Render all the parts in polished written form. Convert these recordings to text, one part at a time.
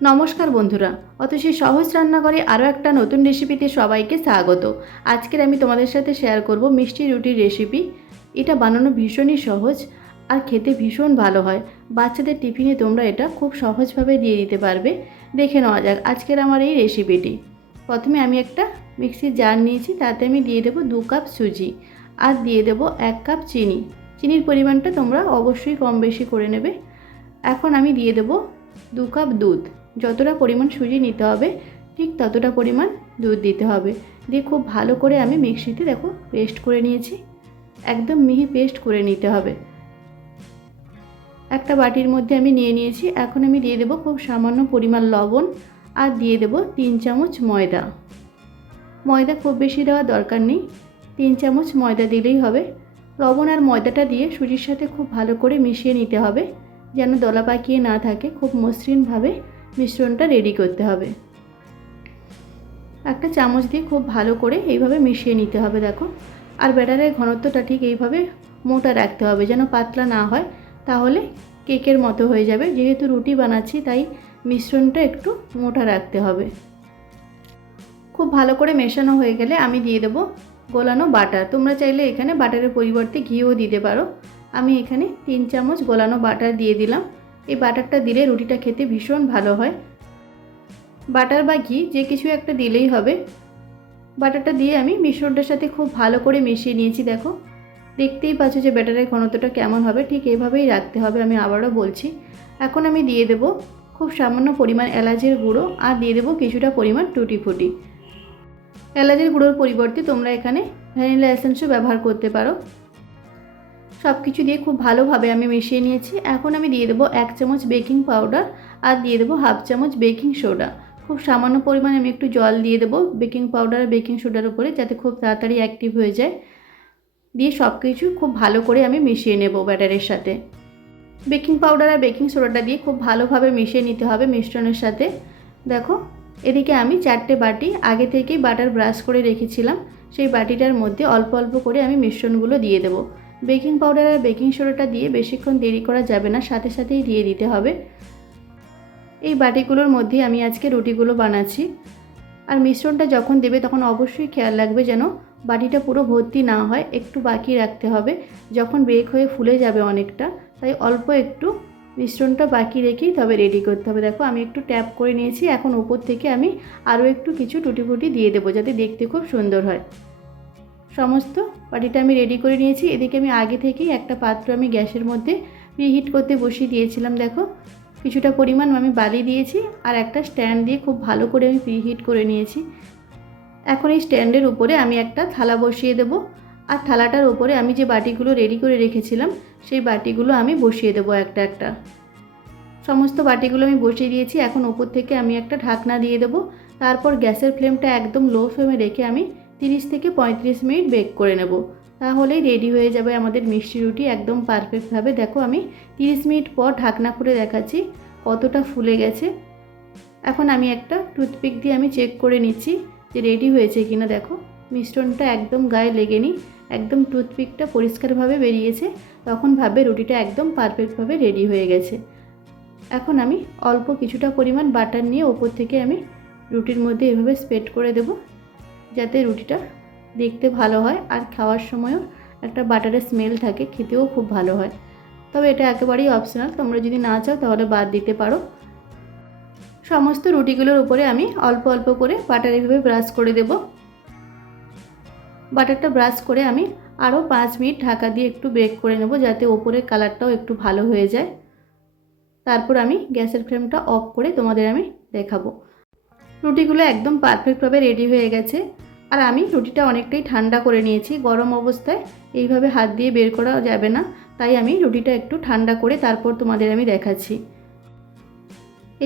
নমস্কার বন্ধুরা, অতসী সহজ রান্নাঘরে আরও একটা নতুন রেসিপিতে সবাইকে স্বাগত। আজকের আমি তোমাদের সাথে শেয়ার করব মিষ্টি রুটির রেসিপি। এটা বানানো ভীষণই সহজ আর খেতে ভীষণ ভালো হয়। বাচ্চাদের টিফিনে তোমরা এটা খুব সহজভাবে দিয়ে দিতে পারবে। দেখে নেওয়া যাক আজকের আমার এই রেসিপিটি। প্রথমে আমি একটা মিক্সির জার নিয়েছি, তাতে আমি দিয়ে দেবো 2 কাপ সুজি আর দিয়ে দেবো 1 কাপ চিনি। চিনির পরিমাণটা তোমরা অবশ্যই কম বেশি করে নেবে। এখন আমি দিয়ে দেবো 2 কাপ দুধ। যতটা পরিমাণ সুজি নিতে হবে ঠিক ততটা পরিমাণ দুধ দিতে হবে। দিয়ে খুব ভালো করে আমি মিক্সিতে দেখো পেস্ট করে নিয়েছি। একদম মিহি পেস্ট করে নিতে হবে। একটা বাটির মধ্যে আমি নিয়ে নিয়েছি। এখন আমি দিয়ে দেবো খুব সামান্য পরিমাণ লবণ আর দিয়ে দেবো 3 চামচ ময়দা। ময়দা খুব বেশি দেওয়ার দরকার নেই, 3 চামচ ময়দা দিলেই হবে। লবণ আর ময়দাটা দিয়ে সুজির সাথে খুব ভালো করে মিশিয়ে নিতে হবে, যেন দলা পাকিয়ে না থাকে। খুব মসৃণভাবে মিশ্রণটা রেডি করতে হবে। একটা চামচ দিয়ে খুব ভালো করে এইভাবে মিশিয়ে নিতে হবে দেখো। আর ব্যাটারের ঘনত্বটা ঠিক এইভাবে মোটা রাখতে হবে, যেন পাতলা না হয়, তাহলে কেকের মতো হয়ে যাবে। যেহেতু রুটি বানাচ্ছি তাই মিশ্রণটা একটু মোটা রাখতে হবে। খুব ভালো করে মেশানো হয়ে গেলে আমি দিয়ে দেবো গোলানো বাটার। তোমরা চাইলে এখানে বাটারের পরিবর্তে ঘিও দিতে পারো। আমি এখানে 3 চামচ গোলানো বাটার দিয়ে দিলাম। এই বাটারটা দিলে রুটিটা খেতে ভীষণ ভালো হয়। বাটার বা ঘি যে কিছু একটা দিলেই হবে। বাটারটা দিয়ে আমি মিশ্রণটার সাথে খুব ভালো করে মিশিয়ে নিয়েছি দেখো। দেখতেই পাচ্ছ যে ব্যাটারের ঘনত্বটা কেমন হবে, ঠিক এইভাবেই রাখতে হবে। আমি আবারও বলছি। এখন আমি দিয়ে দেব খুব সামান্য পরিমাণ এলাচের গুঁড়ো আর দিয়ে দেবো কিছুটা পরিমাণ টুটি ফুটি। এলাচের গুঁড়োর পরিবর্তে তোমরা এখানে ভ্যানিলা এসেন্সও ব্যবহার করতে পারো। সব কিছু দিয়ে খুব ভালোভাবে আমি মিশিয়ে নিয়েছি। এখন আমি দিয়ে দেবো 1 চামচ বেকিং পাউডার আর দিয়ে দেবো হাফ চামচ বেকিং সোডা। খুব সামান্য পরিমাণে আমি একটু জল দিয়ে দেবো বেকিং পাউডার আর বেকিং সোডার উপরে, যাতে খুব তাড়াতাড়ি অ্যাক্টিভ হয়ে যায়। দিয়ে সব কিছু খুব ভালো করে আমি মিশিয়ে নেব ব্যাটারের সাথে। বেকিং পাউডার আর বেকিং সোডাটা দিয়ে খুব ভালোভাবে মিশিয়ে নিতে হবে মিশ্রণের সাথে। দেখো, এদিকে আমি 4টে বাটি আগে থেকেই বাটার ব্রাশ করে রেখেছিলাম। সেই বাটিটার মধ্যে অল্প অল্প করে আমি মিশ্রণগুলো দিয়ে দেবো। বেকিং পাউডার আর বেকিং সোডাটা দিয়ে বেশিক্ষণ দেরি করা যাবে না, সাথে সাথেই দিয়ে দিতে হবে। এই বাটিগুলোর মধ্যে আমি আজকে রুটিগুলো বানাচ্ছি। আর মিশ্রণটা যখন দেবে তখন অবশ্যই খেয়াল রাখবে যেন বাটিটা পুরো ভর্তি না হয়, একটু বাকি রাখতে হবে। যখন বেক হয়ে ফুলে যাবে অনেকটা, তাই অল্প একটু মিশ্রণটা বাকি রেখেই তবে রেডি করতে হবে। দেখো, আমি একটু ট্যাপ করে নিয়েছি। এখন উপর থেকে আমি আরও একটু কিছু টুটি ফুটি দিয়ে দেবো, যাতে দেখতে খুব সুন্দর হয়। সমস্ত বাটিটা আমি রেডি করে নিয়েছি। এদিকে আমি আগে থেকেই একটা পাত্র আমি গ্যাসের মধ্যে প্রিহিট করতে বসিয়ে দিয়েছিলাম। দেখো, কিছুটা পরিমাণ আমি বালি দিয়েছি আর একটা স্ট্যান্ড দিয়ে খুব ভালো করে আমি প্রিহিট করে নিয়েছি। এখন এই স্ট্যান্ডের উপরে আমি একটা থালা বসিয়ে দেব আর থালাটার উপরে আমি যে বাটিগুলো রেডি করে রেখেছিলাম সেই বাটিগুলো আমি বসিয়ে দেবো একটা একটা। সমস্ত বাটিগুলো আমি বসিয়ে দিয়েছি। এখন উপর থেকে আমি একটা ঢাকনা দিয়ে দেবো। তারপর গ্যাসের ফ্লেমটা একদম লো ফ্লেমে রেখে আমি 30 থেকে 35 মিনিট বেক করে নেব। তাহলেই রেডি হয়ে যাবে আমাদের মিষ্টি রুটি একদম পারফেক্টভাবে। দেখো, আমি 30 মিনিট পর ঢাকনা খুলে দেখাচ্ছি কতটা ফুলে গেছে। এখন আমি একটা টুথপিক দিয়ে আমি চেক করে নিচ্ছি যে রেডি হয়েছে কিনা। দেখো, মিশ্রণটা একদম গায়ে লেগেনি, একদম টুথপিকটা পরিষ্কারভাবে বেরিয়েছে। তখন ভাবে রুটিটা একদম পারফেক্টভাবে রেডি হয়ে গেছে। এখন আমি অল্প কিছুটা পরিমাণ বাটার নিয়ে ওপর থেকে আমি রুটির মধ্যে এভাবে স্প্রেড করে দেব, যাতে রুটিটা দেখতে ভালো হয় আর খাওয়ার সময়ও একটা বাটারের স্মেল থাকে, খেতেও খুব ভালো হয়। তবে এটা একেবারেই অপশনাল, তোমরা যদি না চাও তাহলে বাদ দিতে পারো। সমস্ত রুটিগুলোর উপরে আমি অল্প অল্প করে বাটার এভাবে ব্রাশ করে দেব। বাটারটা ব্রাশ করে আমি আরও 5 মিনিট ঢাকা দিয়ে একটু বেক করে নেব, যাতে ওপরের কালারটাও একটু ভালো হয়ে যায়। তারপর আমি গ্যাসের ফ্লেমটা অফ করে তোমাদের আমি দেখাবো। রুটিগুলো একদম পারফেক্টভাবে রেডি হয়ে গেছে। আর আমি রুটিটা অনেকটাই ঠান্ডা করে নিয়েছি। গরম অবস্থায় এইভাবে হাত দিয়ে বের করা যাবে না, তাই আমি রুটিটা একটু ঠান্ডা করে তারপর তোমাদের আমি দেখাচ্ছি।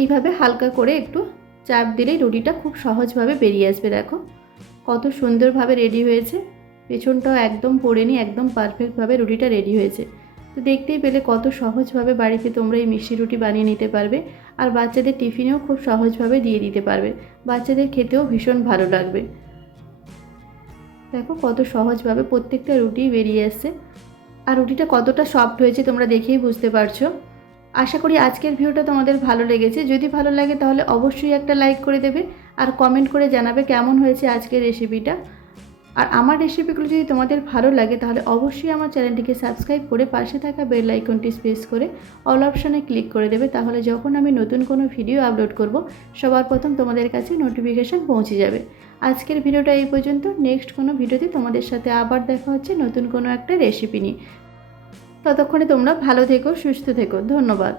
এইভাবে হালকা করে একটু চাপ দিলেই রুটিটা খুব সহজভাবে বেরিয়ে আসবে। দেখো কত সুন্দরভাবে রেডি হয়েছে, পেছনটাও একদম পড়েনি, একদম পারফেক্টভাবে রুটিটা রেডি হয়েছে। তো দেখতেই পেলে কত সহজভাবে বাড়িতে তোমরা এই মিষ্টি রুটি বানিয়ে নিতে পারবে। আর বাচ্চাদের টিফিনেও খুব সহজভাবে দিয়ে দিতে পারবে, বাচ্চাদের খেতেও ভীষণ ভালো লাগবে। দেখো কত সহজভাবে প্রত্যেকটা রুটি বেরিয়ে আসছে। আর রুটিটা কতটা সফট হয়েছে তোমরা দেখেই বুঝতে পারছো। আশা করি আজকের ভিডিওটা তোমাদের ভালো লেগেছে। যদি ভালো লাগে তাহলে অবশ্যই একটা লাইক করে দেবে আর কমেন্ট করে জানাবে কেমন হয়েছে আজকের রেসিপিটা। আর আমার রেসিপিগুলো যদি তোমাদের ভালো লাগে তাহলে অবশ্যই আমার চ্যানেলটিকে সাবস্ক্রাইব করে পাশে থাকা বেল আইকনটি প্রেস করে অল অপশানে ক্লিক করে দেবে। তাহলে যখন আমি নতুন কোনো ভিডিও আপলোড করব সবার প্রথম তোমাদের কাছে নোটিফিকেশান পৌঁছে যাবে। আজকের ভিডিওটা এই পর্যন্ত। নেক্সট কোনো ভিডিওতে তোমাদের সাথে আবার দেখা হচ্ছে নতুন কোনো একটা রেসিপি নিয়ে। ততক্ষণে তোমরা ভালো থেকো, সুস্থ থেকো। ধন্যবাদ।